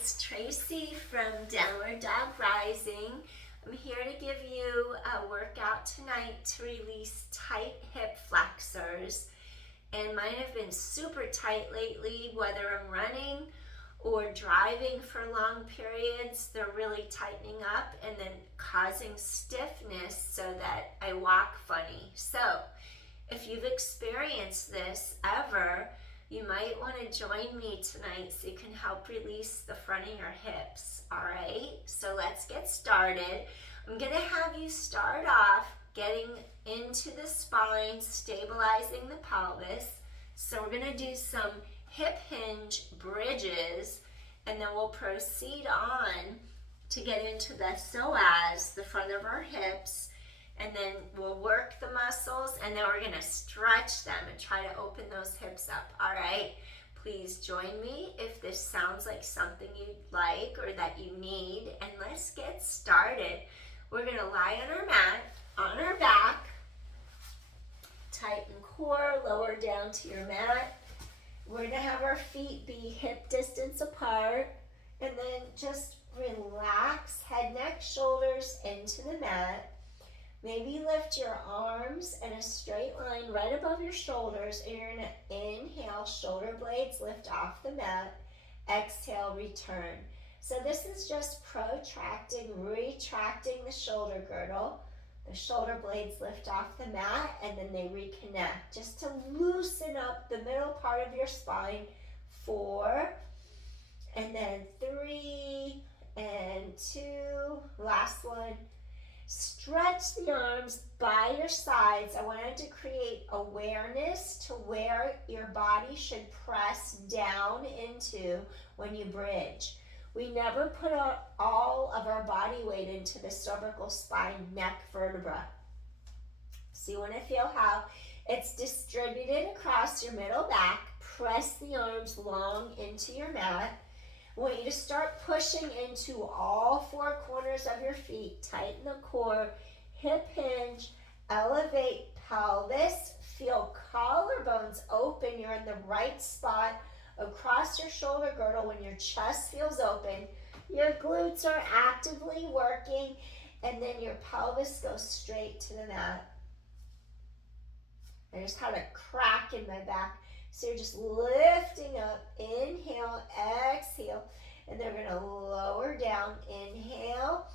it's Tracy from Downward Dog Rising. I'm here to give you a workout tonight to release tight hip flexors. And mine have been super tight lately, whether I'm running or driving for long periods. They're really tightening up and then causing stiffness so that I walk funny. So if you've experienced this ever, you might want to join me tonight so you can help release the front of your hips. All right, so let's get started. I'm going to have you start off getting into the spine, stabilizing the pelvis. So we're going to do some hip hinge bridges, and then we'll proceed on to get into the psoas, the front of our hips. And then we'll work the muscles, and then we're gonna stretch them and try to open those hips up, all right? Please join me if this sounds like something you'd like or that you need, and let's get started. We're gonna lie on our mat, on our back, tighten core, lower down to your mat. We're gonna have our feet be hip distance apart, and then just relax, head, neck, shoulders into the mat. Maybe lift your arms in a straight line right above your shoulders, and you're going to inhale, shoulder blades lift off the mat. Exhale, return. So this is just protracting, retracting the shoulder girdle. The shoulder blades lift off the mat, and then they reconnect, just to loosen up the middle part of your spine. 4, and then 3, and 2, last one. Stretch the arms by your sides. I wanted to create awareness to where your body should press down into when you bridge. We never put all of our body weight into the cervical spine neck vertebra. So you want to feel how it's distributed across your middle back. Press the arms long into your mat. I want you to start pushing into all 4 corners of your feet. Tighten the core, hip hinge, elevate pelvis. Feel collarbones open. You're in the right spot across your shoulder girdle when your chest feels open. Your glutes are actively working, and then your pelvis goes straight to the mat. I just had a crack in my back. So you're just lifting up, inhale, exhale, and then we're going to lower down, inhale,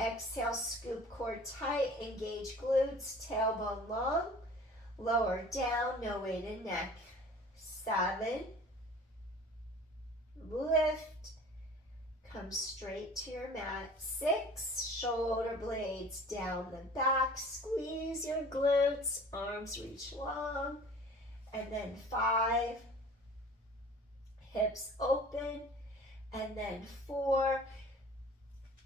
exhale, scoop core tight, engage glutes, tailbone long, lower down, no weight in neck. 7, lift, come straight to your mat. 6, shoulder blades down the back, squeeze your glutes, arms reach long. And then 5, hips open. And then 4,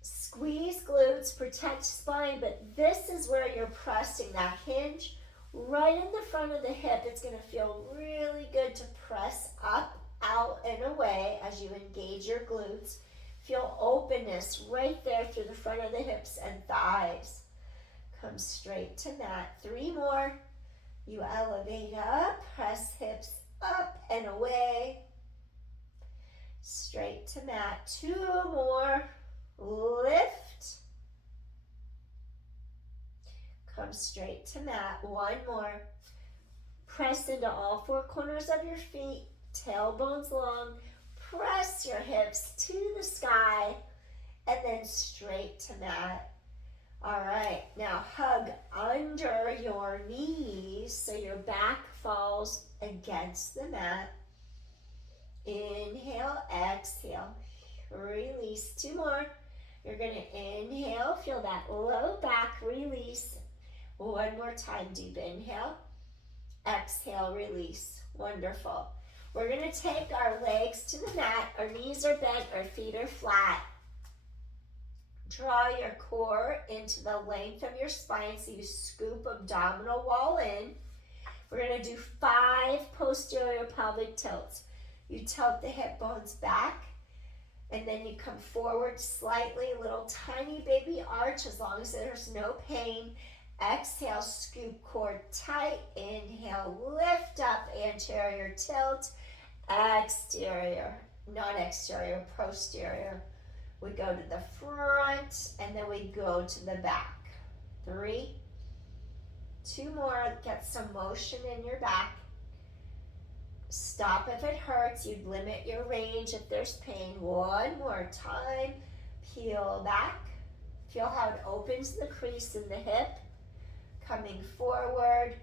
squeeze glutes, protect spine, but this is where you're pressing that hinge right in the front of the hip. It's going to feel really good to press up, out, and away as you engage your glutes. Feel openness right there through the front of the hips and thighs. Come straight to mat. 3 more. You elevate up, press hips up and away. Straight to mat. 2 more. Lift. Come straight to mat. 1 more. Press into all 4 corners of your feet. Tailbones long. Press your hips to the sky. And then straight to mat. All right, now hug under your knees so your back falls against the mat. Inhale, exhale, release. 2 more. You're going to inhale, feel that low back release. 1 more time, deep inhale, exhale, release. Wonderful. We're going to take our legs to the mat. Our knees are bent, our feet are flat. Draw your core into the length of your spine so you scoop abdominal wall in. We're going to do 5 posterior pelvic tilts. You tilt the hip bones back, and then you come forward slightly, little tiny baby arch as long as there's no pain. Exhale, scoop core tight. Inhale, lift up, anterior tilt. Exterior. not exterior, posterior. We go to the front, and then we go to the back. 3, 2 more, get some motion in your back. Stop if it hurts, you'd limit your range if there's pain. 1 more time, peel back. Feel how it opens the crease in the hip, coming forward.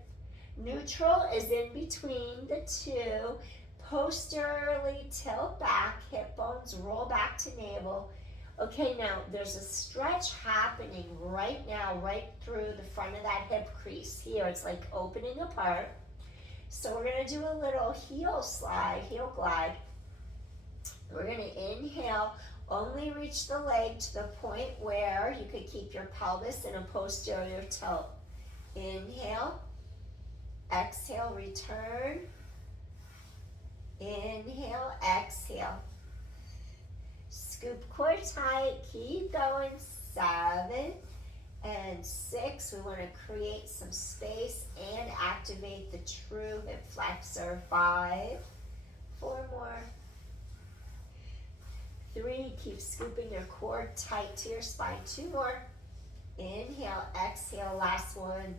Neutral is in between the two. Posteriorly tilt back, hip bones roll back to navel. Okay, now there's a stretch happening right now, right through the front of that hip crease here. It's like opening apart. So we're gonna do a little heel slide, heel glide. We're gonna inhale, only reach the leg to the point where you could keep your pelvis in a posterior tilt. Inhale, exhale, return. Inhale, exhale. Scoop core tight, keep going. 7 and 6. We want to create some space and activate the true hip flexor. 5, 4 more. 3, keep scooping your core tight to your spine. 2 more. Inhale, exhale, last one.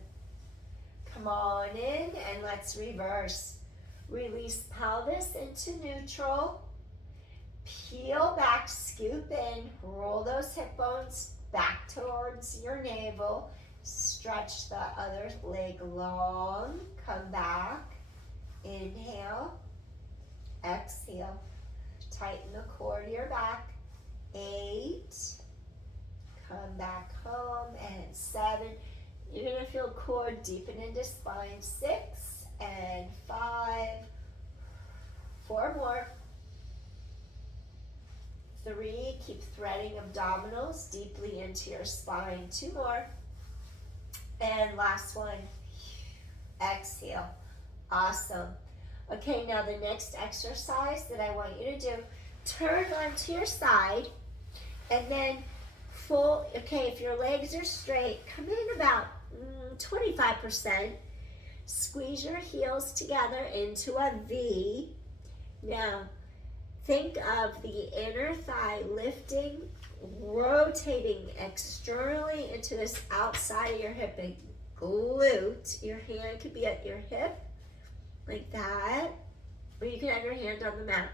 Come on in and let's reverse. Release pelvis into neutral. Peel back, scoop in, roll those hip bones back towards your navel. Stretch the other leg long. Come back. Inhale. Exhale. Tighten the core to your back. 8. Come back home. And 7. You're going to feel core deepen into spine. 6 and 5. 4 more. 3, keep threading abdominals deeply into your spine. 2 more. And last one. Exhale. Awesome. Okay, now the next exercise that I want you to do, turn onto your side and then okay, if your legs are straight, come in about 25%. Squeeze your heels together into a V. Now, think of the inner thigh lifting, rotating externally into this outside of your hip and glute. Your hand could be at your hip, like that, or you can have your hand on the mat.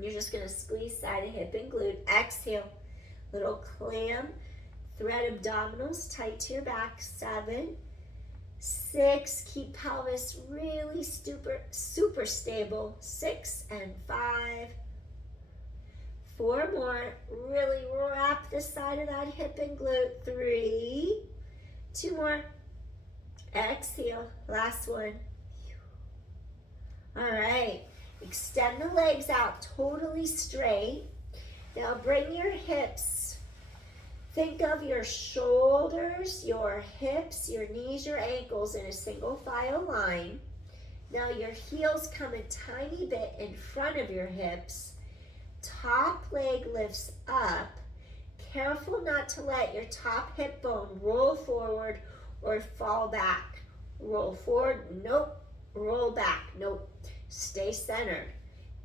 You're just going to squeeze side of hip and glute. Exhale, little clam, thread abdominals tight to your back. 7, 6, keep pelvis really super stable. 6 and 5. 4 more, really wrap the side of that hip and glute. 3, 2 more. Exhale, last one. All right, extend the legs out totally straight. Now bring your hips. Think of your shoulders, your hips, your knees, your ankles in a single file line. Now your heels come a tiny bit in front of your hips. Top leg lifts up. Careful not to let your top hip bone roll forward or fall back. Roll forward, nope. Roll back, nope. Stay centered.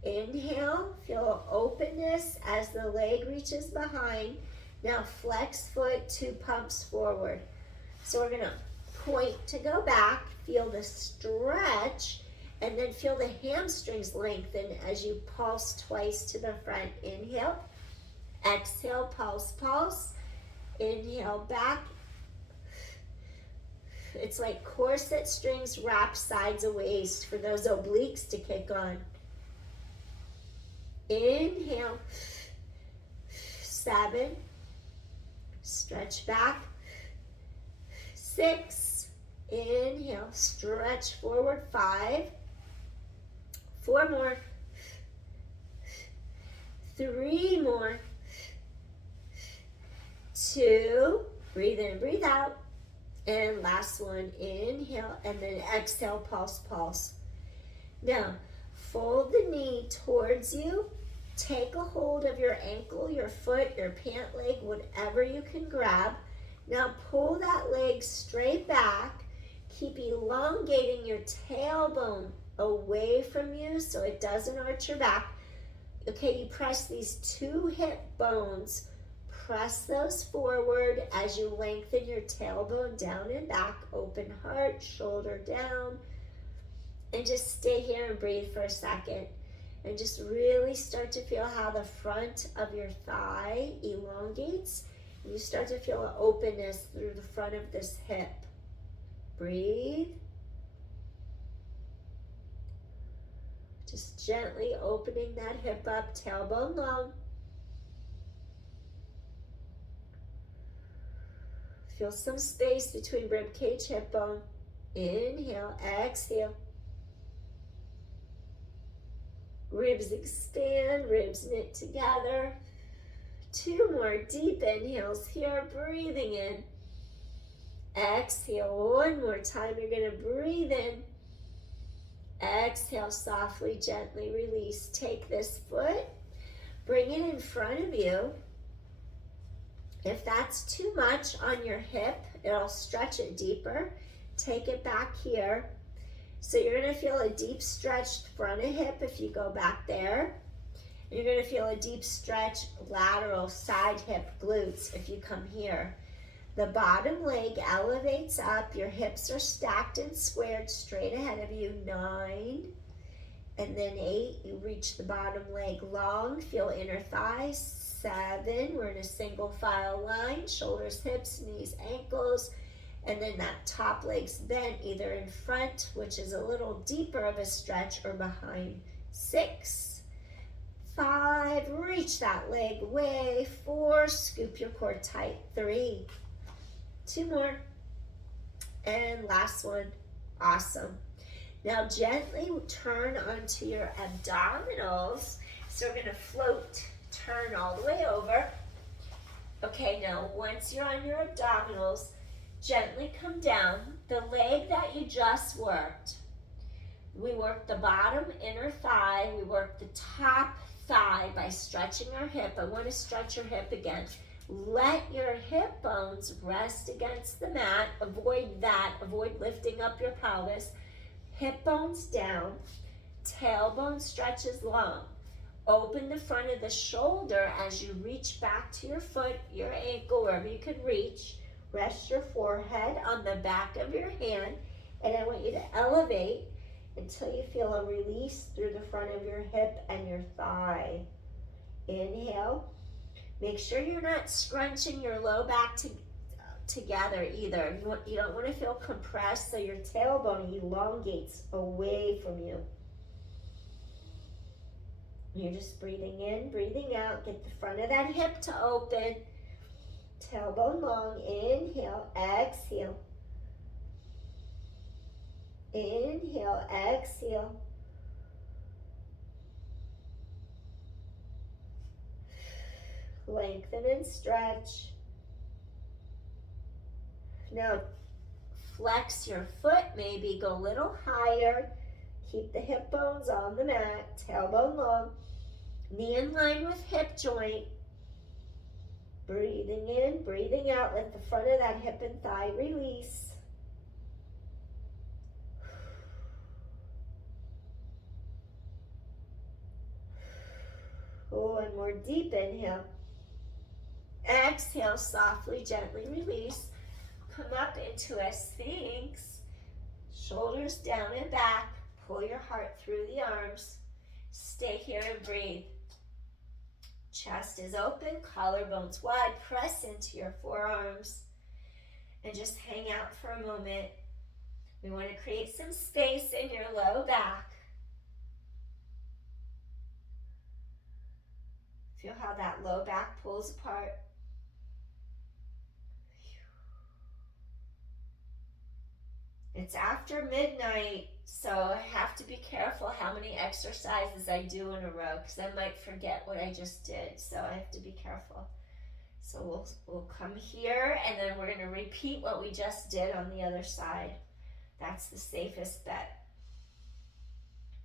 Inhale, feel openness as the leg reaches behind. Now flex foot, 2 pumps forward. So we're gonna point to go back, feel the stretch, and then feel the hamstrings lengthen as you pulse twice to the front. Inhale, exhale, pulse, pulse. Inhale, back. It's like corset strings wrap sides of waist for those obliques to kick on. Inhale, 7, stretch back. 6, inhale, stretch forward. 5, 4 more. 3 more. 2, breathe in, breathe out. And last one, inhale, and then exhale, pulse, pulse. Now, fold the knee towards you. Take a hold of your ankle, your foot, your pant leg, whatever you can grab. Now pull that leg straight back. Keep elongating your tailbone away from you so it doesn't arch your back. Okay, you press these two hip bones, press those forward as you lengthen your tailbone down and back, open heart, shoulder down, and just stay here and breathe for a second. And just really start to feel how the front of your thigh elongates. And you start to feel an openness through the front of this hip. Breathe. Just gently opening that hip up, tailbone long. Feel some space between rib cage, hip bone. Inhale, exhale. Ribs expand, ribs knit together. 2 more deep inhales here, breathing in. Exhale, 1 more time. You're going to breathe in. Exhale, softly, gently release. Take this foot, bring it in front of you. If that's too much on your hip, it'll stretch it deeper. Take it back here. So you're going to feel a deep stretched front of hip if you go back there. You're going to feel a deep stretch lateral side hip glutes if you come here. The bottom leg elevates up. Your hips are stacked and squared straight ahead of you. 9. And then 8. You reach the bottom leg long. Feel inner thighs. 7. We're in a single file line. Shoulders, hips, knees, ankles. And then that top leg's bent either in front, which is a little deeper of a stretch, or behind. 6, 5, reach that leg way. 4, scoop your core tight. 3, 2 more. And last one. Awesome. Now gently turn onto your abdominals. So we're going to float, turn all the way over. Okay, now once you're on your abdominals, gently come down. The leg that you just worked, we worked the bottom inner thigh, we worked the top thigh by stretching our hip. I want to stretch your hip again. Let your hip bones rest against the mat. Avoid that. Avoid lifting up your pelvis. Hip bones down. Tailbone stretches long. Open the front of the shoulder as you reach back to your foot, your ankle, wherever you can reach. Rest your forehead on the back of your hand, and I want you to elevate until you feel a release through the front of your hip and your thigh. Inhale. Make sure you're not scrunching your low back together either. You don't want to feel compressed, so your tailbone elongates away from you. You're just breathing in, breathing out. Get the front of that hip to open. Tailbone long. Inhale, exhale. Inhale, exhale. Lengthen and stretch. Now flex your foot, maybe go a little higher. Keep the hip bones on the mat. Tailbone long. Knee in line with hip joint. Breathing in, breathing out. Let the front of that hip and thigh release. Oh, and more deep inhale. Exhale, softly, gently release. Come up into a sphinx. Shoulders down and back. Pull your heart through the arms. Stay here and breathe. Chest is open, collarbones wide. Press into your forearms and just hang out for a moment. We want to create some space in your low back. Feel how that low back pulls apart. It's after midnight, so I have to be careful how many exercises I do in a row because I might forget what I just did, so I have to be careful. So we'll come here and then we're going to repeat what we just did on the other side. That's the safest bet.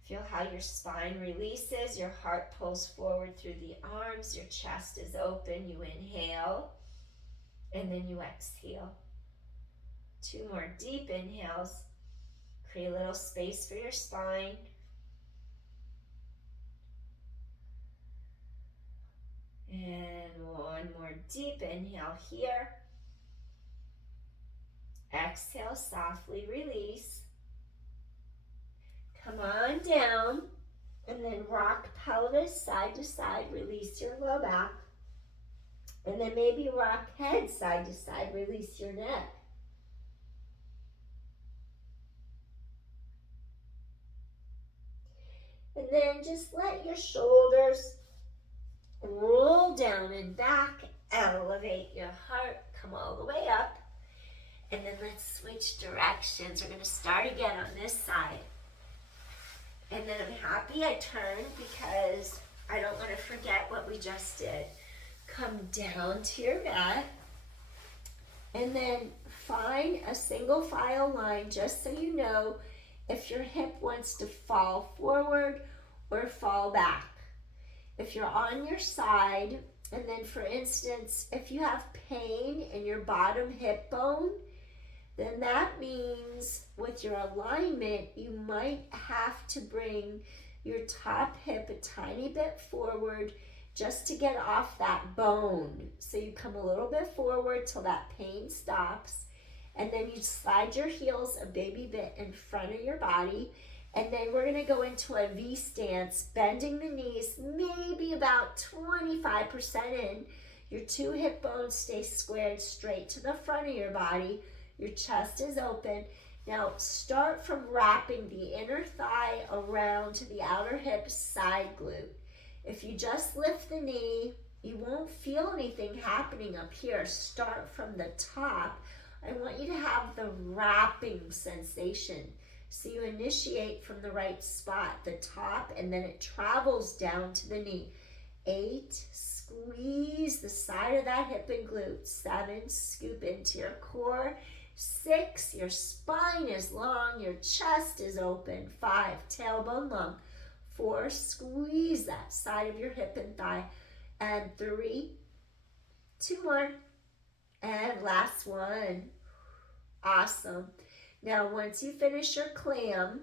Feel how your spine releases, your heart pulls forward through the arms, your chest is open, you inhale, and then you exhale. 2 more deep inhales. Create a little space for your spine. deep inhale here. Exhale, softly release. Come on down, and then rock pelvis side to side. Release your low back. And then maybe rock head side to side. Release your neck. And then just let your shoulders roll down and back. Elevate your heart. Come all the way up. And then let's switch directions. We're going to start again on this side. And then I'm happy I turned because I don't want to forget what we just did. Come down to your mat. And then find a single file line just so you know if your hip wants to fall forward or fall back. If you're on your side, and then for instance, if you have pain in your bottom hip bone, then that means with your alignment, you might have to bring your top hip a tiny bit forward just to get off that bone. So you come a little bit forward till that pain stops, and then you slide your heels a baby bit in front of your body, and then we're gonna go into a V stance, bending the knees maybe about 25% in. Your two hip bones stay squared straight to the front of your body. Your chest is open. Now start from wrapping the inner thigh around to the outer hip side glute. If you just lift the knee, you won't feel anything happening up here. Start from the top. I want you to have the wrapping sensation. So you initiate from the right spot, the top, and then it travels down to the knee. 8, squeeze the side of that hip and glute. 7, scoop into your core. 6, your spine is long, your chest is open. 5, tailbone long. 4, squeeze that side of your hip and thigh. And 3, 2 more. And last one. Awesome. Now, once you finish your clam,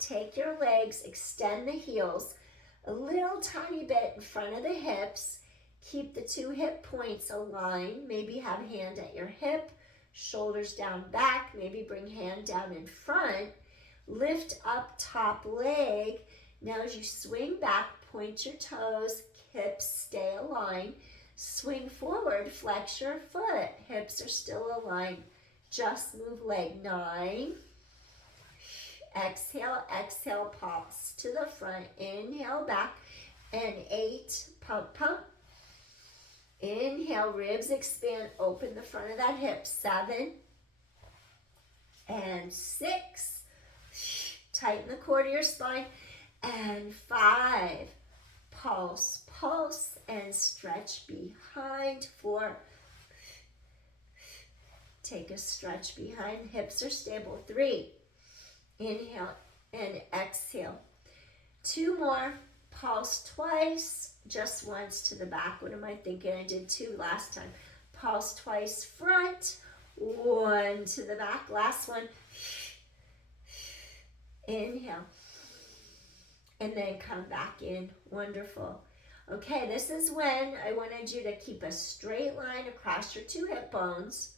take your legs, extend the heels a little tiny bit in front of the hips. Keep the two hip points aligned. Maybe have hand at your hip, shoulders down back. Maybe bring hand down in front. Lift up top leg. Now, as you swing back, point your toes, hips stay aligned. Swing forward, flex your foot. Hips are still aligned. Just move leg. 9. Exhale, exhale, pulse to the front. Inhale back. And 8, pump, pump. Inhale, ribs expand. Open the front of that hip. 7. And 6. Tighten the core to your spine. And 5. Pulse, pulse, and stretch behind. 4. Take a stretch behind, hips are stable. 3, inhale and exhale. 2 more, pulse twice, just once to the back. What am I thinking? I did 2 last time. Pulse twice, front, 1 to the back. Last one, inhale, and then come back in. Wonderful. Okay, this is when I wanted you to keep a straight line across your 2 hip bones.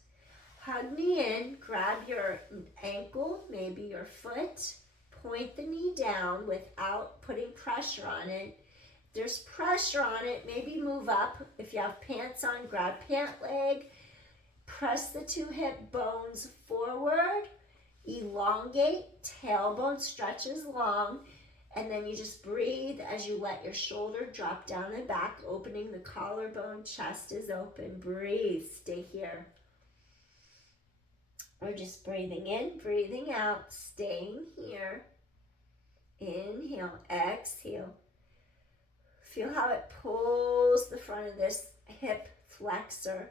Hug knee in, grab your ankle, maybe your foot, point the knee down without putting pressure on it. If there's pressure on it, maybe move up. If you have pants on, grab pant leg. Press the 2 hip bones forward, elongate, tailbone stretches long, and then you just breathe as you let your shoulder drop down and back, opening the collarbone, chest is open. Breathe, stay here. We're just breathing in, breathing out, staying here. Inhale, exhale. Feel how it pulls the front of this hip flexor,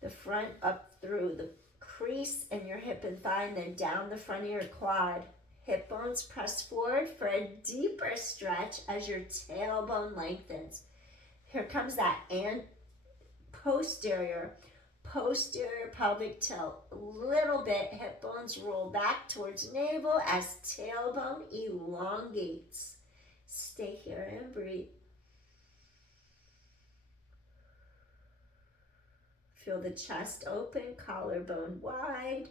the front up through the crease in your hip and thigh, and then down the front of your quad. Hip bones press forward for a deeper stretch as your tailbone lengthens. Here comes that posterior pelvic tilt. A little bit, hip bones roll back towards navel as tailbone elongates. Stay here and breathe. Feel the chest open, collarbone wide.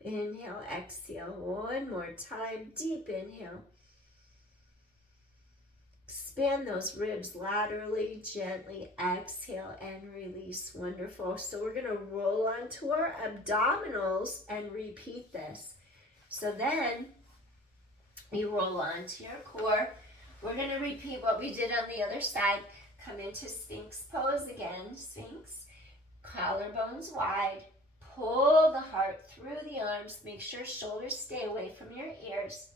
Inhale, exhale. One more time. Deep inhale. Expand those ribs laterally, gently exhale and release. Wonderful. So we're going to roll onto our abdominals and repeat this. So then you roll onto your core. We're going to repeat what we did on the other side. Come into Sphinx pose again. Sphinx. Collarbones wide. Pull the heart through the arms. Make sure shoulders stay away from your ears.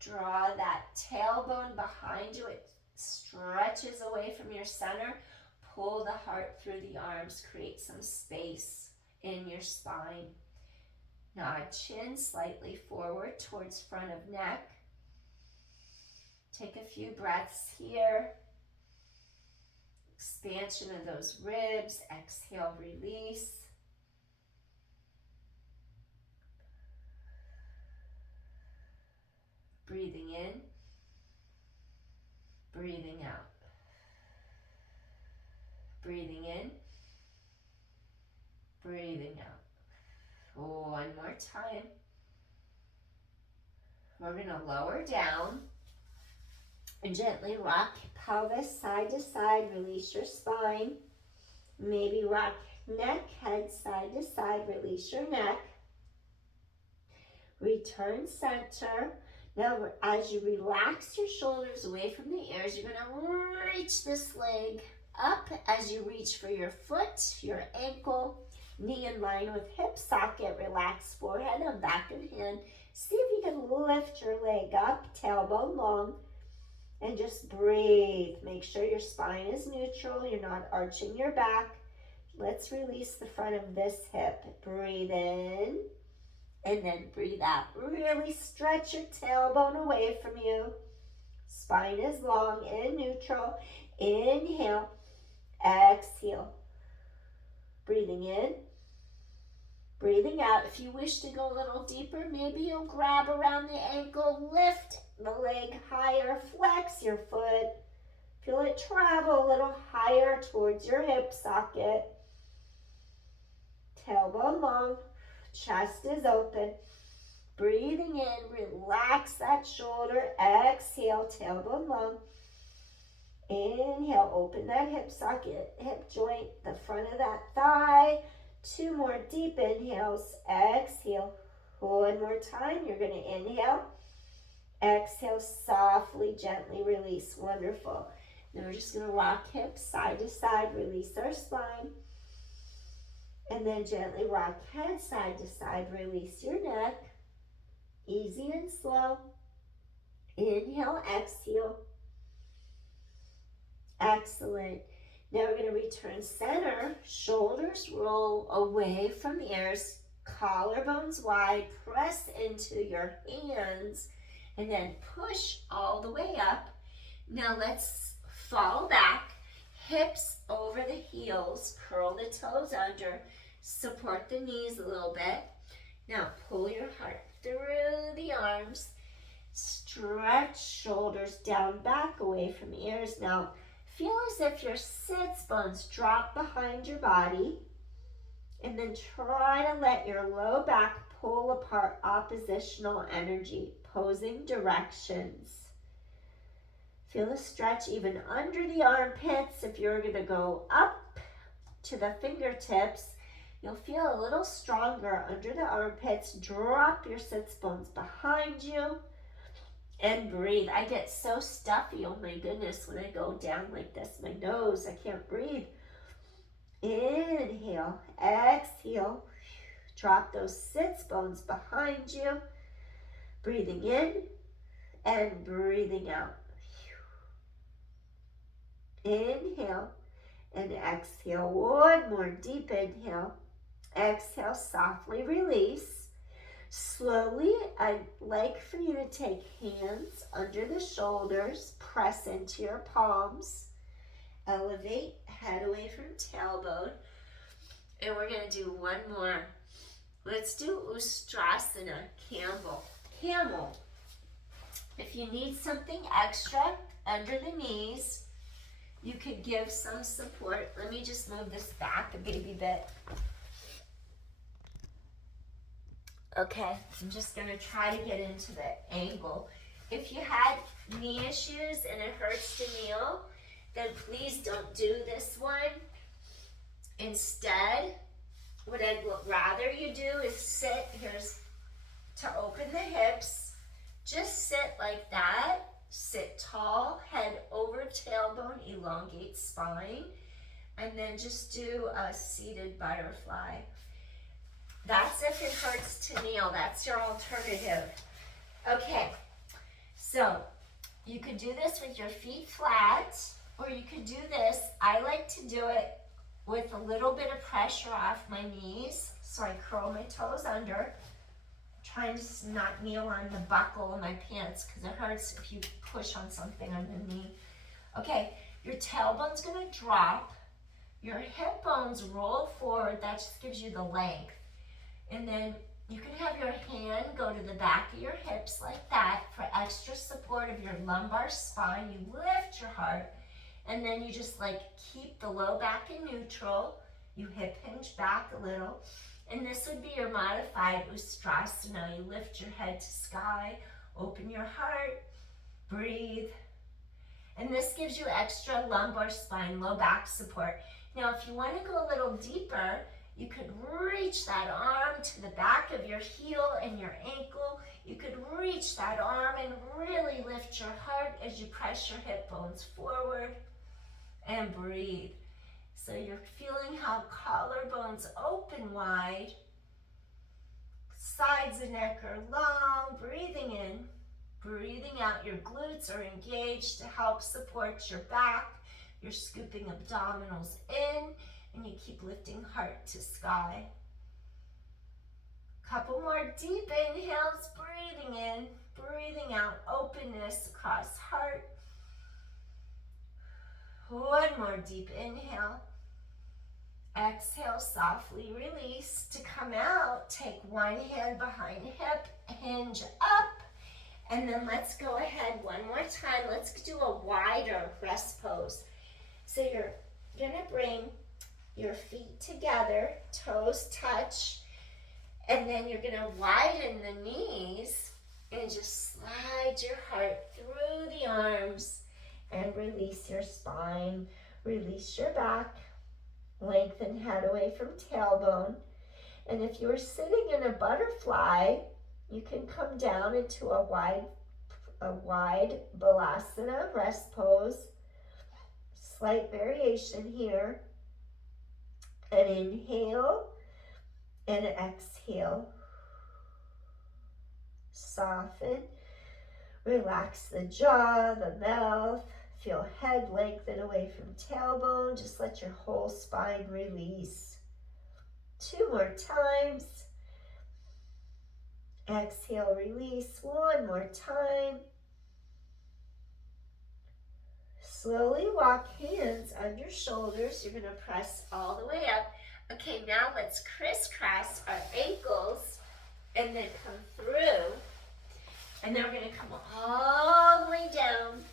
Draw that tailbone behind you. It stretches away from your center. Pull the heart through the arms. Create some space in your spine. Nod chin slightly forward towards front of neck. Take a few breaths here. Expansion of those ribs. Exhale, release. Breathing in, breathing out. Breathing in, breathing out. One more time. We're going to lower down and gently rock pelvis side to side. Release your spine. Maybe rock neck, head side to side. Release your neck. Return center. Now, as you relax your shoulders away from the ears, you're going to reach this leg up as you reach for your foot, your ankle, knee in line with hip socket. Relax forehead and back of hand. See if you can lift your leg up, tailbone long, and just breathe. Make sure your spine is neutral. You're not arching your back. Let's release the front of this hip. Breathe in. And then breathe out. Really stretch your tailbone away from you. Spine is long and neutral. Inhale. Exhale. Breathing in. Breathing out. If you wish to go a little deeper, maybe you'll grab around the ankle. Lift the leg higher. Flex your foot. Feel it travel a little higher towards your hip socket. Tailbone long. Chest is open. Breathing in, relax that shoulder. Exhale, tailbone long. Inhale, open that hip socket, hip joint, the front of that thigh. Two more deep inhales. Exhale. One more time. You're going to inhale. Exhale, softly, gently release. Wonderful. Now we're just going to rock hips side to side. Release our spine. And then gently rock head side to side. Release your neck. Easy and slow. Inhale, exhale. Excellent. Now we're going to return center. Shoulders roll away from ears. Collarbones wide. Press into your hands. And then push all the way up. Now let's fall back. Hips over the heels. Curl the toes under. Support the knees a little bit. Now pull your heart through the arms. Stretch shoulders down, back away from ears. Now feel as if your sits bones drop behind your body. And then try to let your low back pull apart oppositional energy, opposing directions. Feel a stretch even under the armpits. If you're going to go up to the fingertips, you'll feel a little stronger under the armpits. Drop your sits bones behind you and breathe. I get so stuffy, oh my goodness, when I go down like this. My nose, I can't breathe. Inhale, exhale. Drop those sits bones behind you. Breathing in and breathing out. Inhale and exhale. One more deep inhale. Exhale, softly release. Slowly, I'd like for you to take hands under the shoulders. Press into your palms. Elevate, head away from tailbone. And we're going to do one more. Let's do Ustrasana, Camel. If you need something extra under the knees, You could give some support. Let me just move this back a baby bit. Okay, I'm just gonna try to get into the angle. If you had knee issues and it hurts to kneel, then please don't do this one. Instead, what I'd rather you do is sit. Here's to open the hips. Just sit like that. Sit tall, head over tailbone, elongate spine, and then just do a seated butterfly. That's if it hurts to kneel. That's your alternative. Okay, so you could do this with your feet flat, or you could do this. I like to do it with a little bit of pressure off my knees, so I curl my toes under, trying to not kneel on the buckle of my pants because it hurts if you push on something on the knee. Okay, your tailbone's gonna drop, your hip bones roll forward. That just gives you the length. And then you can have your hand go to the back of your hips like that for extra support of your lumbar spine. You lift your heart, and then you just like keep the low back in neutral. You hip hinge back a little. And this would be your modified Ustrasana. You lift your head to sky, open your heart, breathe. And this gives you extra lumbar spine, low back support. Now, if you want to go a little deeper, you could reach that arm to the back of your heel and your ankle. You could reach that arm and really lift your heart as you press your hip bones forward and breathe. So you're feeling how collarbones open wide, sides of neck are long, breathing in, breathing out. Your glutes are engaged to help support your back. You're scooping abdominals in, and you keep lifting heart to sky. Couple more deep inhales, breathing in, breathing out, openness across heart. One more deep inhale. Exhale, softly release. To come out, take one hand behind hip, hinge up, and then let's go ahead one more time. Let's do a wider rest pose. So you're gonna bring your feet together, toes touch, and then you're gonna widen the knees and just slide your heart through the arms and release your spine, release your back, lengthen head away from tailbone. And if you're sitting in a butterfly, you can come down into a wide balasana rest pose. Slight variation here. An inhale and an exhale. Soften, relax the jaw, the mouth. Feel head lengthen away from tailbone. Just let your whole spine release. 2 more times. Exhale, release. 1 more time. Slowly walk hands under shoulders. You're going to press all the way up. Okay, now let's crisscross our ankles and then come through. And then we're going to come all the way down.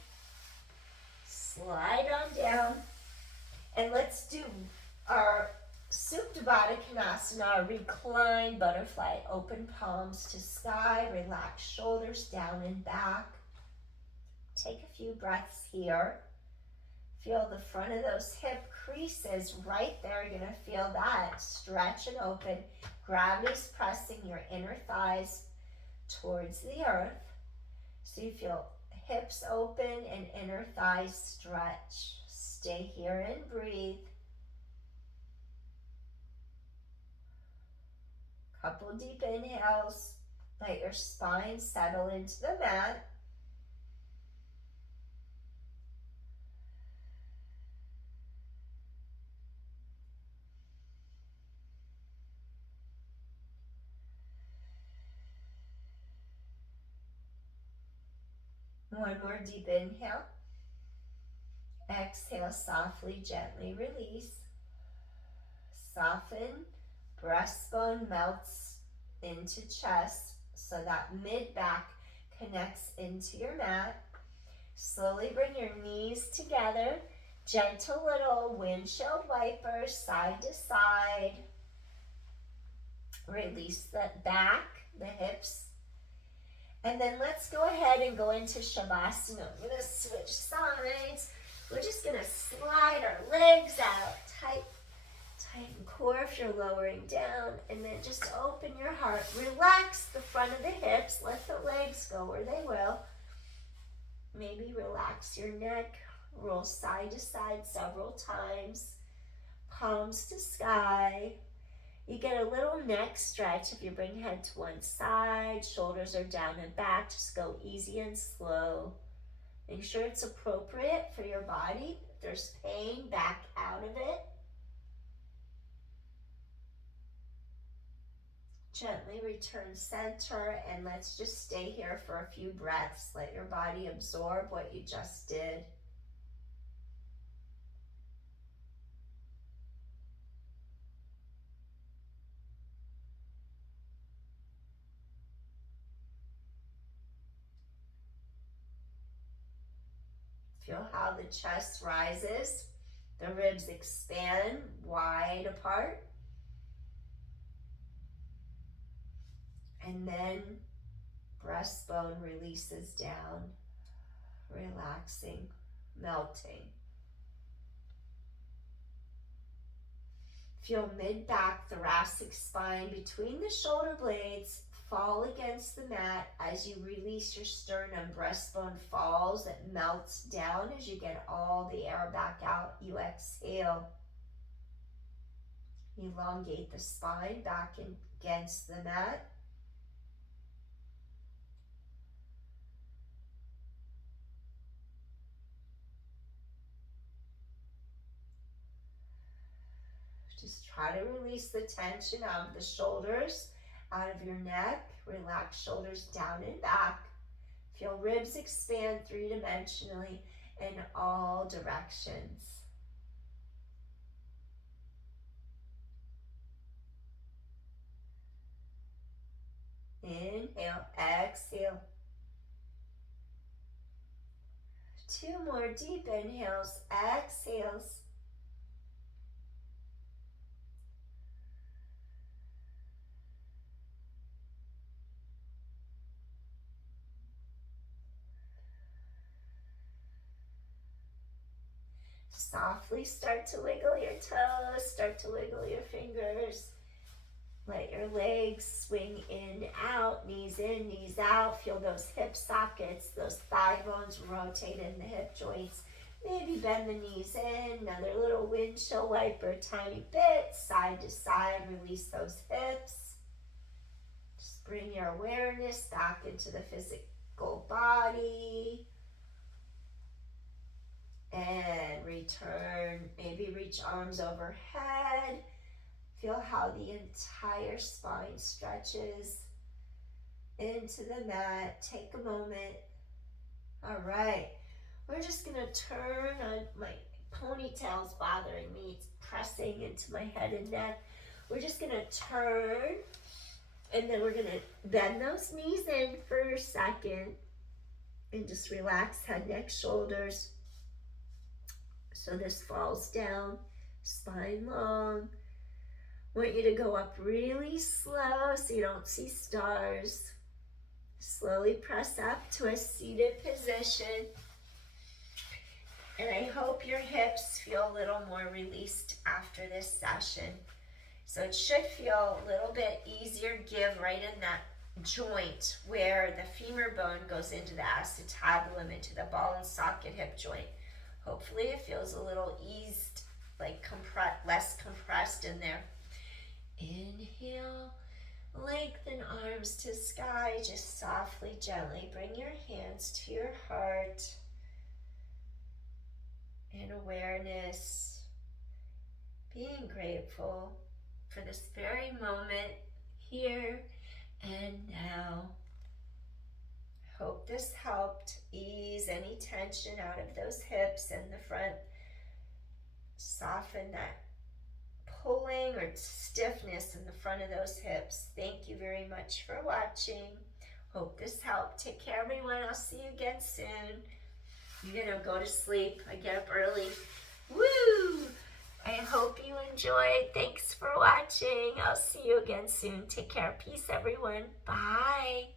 Slide on down. And let's do our Supta Baddha Konasana, our recline butterfly. Open palms to sky. Relax shoulders down and back. Take a few breaths here. Feel the front of those hip creases right there. You're going to feel that. Stretch and open. Gravity's pressing your inner thighs towards the earth. So you feel hips open and inner thighs stretch. Stay here and breathe. Couple deep inhales. Let your spine settle into the mat. One more deep inhale. Exhale, softly, gently release. Soften. Breastbone melts into chest so that mid-back connects into your mat. Slowly bring your knees together. Gentle little windshield wipers, side to side. Release the back, the hips. And then let's go ahead and go into Shavasana. I'm going to switch sides. We're just going to slide our legs out. Tighten core if you're lowering down. And then just open your heart. Relax the front of the hips. Let the legs go where they will. Maybe relax your neck. Roll side to side several times. Palms to sky. You get a little neck stretch if you bring head to one side, shoulders are down and back. Just go easy and slow. Make sure it's appropriate for your body. If there's pain, back out of it. Gently return center, and let's just stay here for a few breaths. Let your body absorb what you just did. Feel how the chest rises, the ribs expand wide apart, and then breastbone releases down, relaxing, melting. Feel mid-back, thoracic spine between the shoulder blades fall against the mat as you release your sternum. Breastbone falls, it melts down as you get all the air back out. You exhale. Elongate the spine back against the mat. Just try to release the tension out of the shoulders, out of your neck. Relax shoulders down and back. Feel ribs expand three-dimensionally in all directions. Inhale, exhale. 2 more deep inhales, exhales. Softly start to wiggle your toes, start to wiggle your fingers. Let your legs swing in, out, knees in, knees out. Feel those hip sockets, those thigh bones rotate in the hip joints. Maybe bend the knees in, another little windshield wiper, tiny bit, side to side, release those hips. Just bring your awareness back into the physical body. And return, maybe reach arms overhead. Feel how the entire spine stretches into the mat. Take a moment. All right, we're just gonna turn on. My ponytail's bothering me. It's pressing into my head and neck. We're just gonna turn, and then we're gonna bend those knees in for a second and just relax head, neck, shoulders. So this falls down, spine long. Want you to go up really slow so you don't see stars. Slowly press up to a seated position. And I hope your hips feel a little more released after this session. So it should feel a little bit easier give right in that joint where the femur bone goes into the acetabulum, into the ball and socket hip joint. Hopefully it feels a little eased, like less compressed in there. Inhale, lengthen arms to sky, just softly, gently bring your hands to your heart. And awareness, being grateful for this very moment, here and now. Hope this helped ease any tension out of those hips and the front. Soften that pulling or stiffness in the front of those hips. Thank you very much for watching. Hope this helped. Take care, everyone. I'll see you again soon. I'm gonna go to sleep. I get up early Woo! I hope you enjoyed. Thanks for watching. I'll see you again soon. Take care. Peace, everyone. Bye.